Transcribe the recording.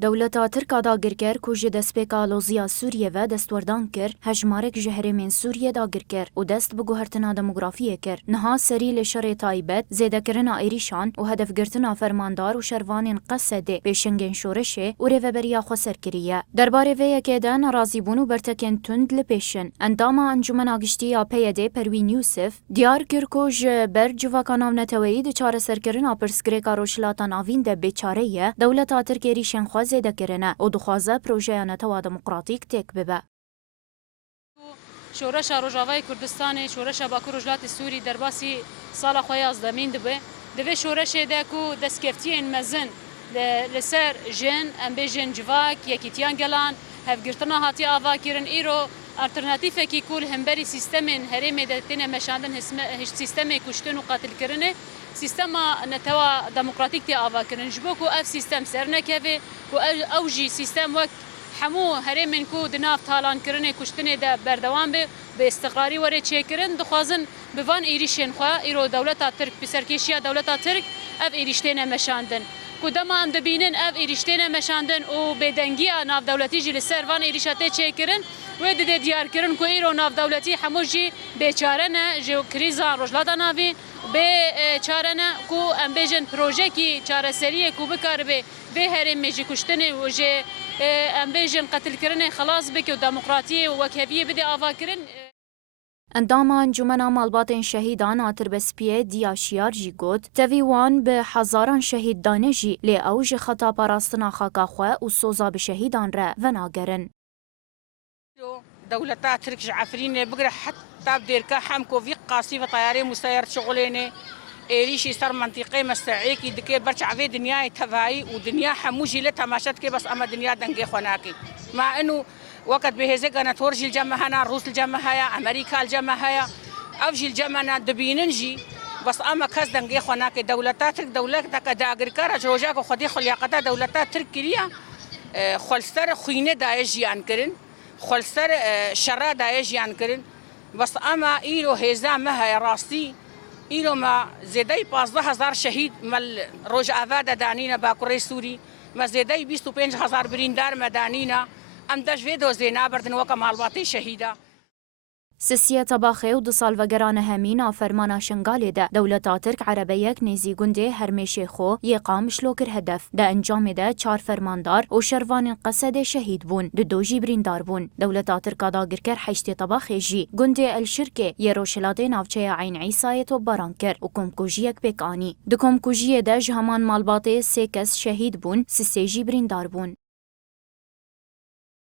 دولتا ترکا دا گرکر کو جه دسپیکا لوزیا سوریه و دستوردان کر هجمارک جهره من سوریه دا گرکر و دست بگوهرتنا دموگرافیه کر نها سری لشر تایبت زیده کرنا ایریشان و هدف گرتنا فرماندار و شروانین قصده بشنگن شورشه و ریوبریا خسر کریه درباره وی که ناراضی بونو برتکن تند لپیشن انداما انجمن آگشتی یا پیده پروین یوسف دیار کرکو جه بر جواکاناو نتویی ده چاره سرکرنا پرسکریکا روشلاتا ناوین ده بیچاره دولتا ترک ایریشن زیده کرنه و دخوازه پروژه نتوا دموکراتیک تک ببه. شورش روجاوای کردستان شورش باکو رجلات سوری در باسی سال خوی از دمین دبه دوی شورش ده کو دسکفتین مزن لسر جن ام بجن جواک یکیتیان گلان هفگرتنا هاتی آوا کرن ایرو alternatife ki kul hemberi sistemin herime de tine meşandın hiç sistemi kuştun u katil kirine sistema neteva demokratik te ava kirin jbo ku ev sistem sernekeve ku evji sistem vakt همو هرمن کو دناف تالان کرنه کشتنه ده بردوام به استقراری وره چیکرن دخوازن بوان ایریشن خو ایرو دولت ترک بسرکیشیا دولت ترک اف ایریشتنه مشاندن کدام ام دبینن اف ایریشتنه مشاندن او بدنگیا ناف دولتی جل سروان ایریشته چیکرن و ده دیار کرن کو ایرو ناف دولتی هموجی بیچارنه جو کریزا رجلادا ناوی به چارنه کو ام بجن پروژه کی چاره سریه کو بکار به هرم مجی کشتنه و جه ام بجن قتل کرنه خلاص بک و دموکراتی و وکهویه بده آوا کرن انداما انجمنا مالباتین شهیدان آتر بسپیه دیاشیار جی گوت تاویوان به هزاران شهید دانجی لی اوج خطا پاراستنا خاکا خواه و سوزا به شهیدان را وناگرن. دولتا ترك جعفرين بقرا حتى بديركا حمكو في قاصفة طياري مسيرة شغليني إيريشي صار منطقي مستعيكي دكي برجع في دنيا تفاي ودنيا حموجي لتماشات كي بس أما دنيا دنجي خناكي مع إنه وقت بهزك أنا تورجي الجمع هنا روس الجمع هيا أمريكا الجمع هيا أوجي الجمع دبيننجي بس أما كاس دنجي خناكي دولتا ترك دولتا كداغر كارج روجاكو خدي خليقتا دولتا ترك كريا خلستر خوينه دايجي أنكرن خلصر شرع دايجيان كرن بس اما ايرو هزا ما هي راستي ايرو ما زيداي 15000 شهيد مال روج افاده دانينا باكوري سوري ما زيداي 25000 بريندار مدانينا ام داش فيدو زينا بردن وكا مالباتي شهيده سسیه تباخه و دو سال وگران همین آفرمانا شنگالی ده دولتا ترک عربیک نیزی گنده هرمیشه خو یقام شلوکر هدف ده انجام ده 4 فرماندار و شروان قصد شهید بون ده دوجی بریندار بون دولتا ترک داگر کر حشت تباخه جی گنده الشرکه یه روشلاده نافچه عین عیسایت و بران کر و کمکوژیک بکانی ده کمکوژیه ده جهمان مالباته 3 کس شهید بون 3 بریندار بون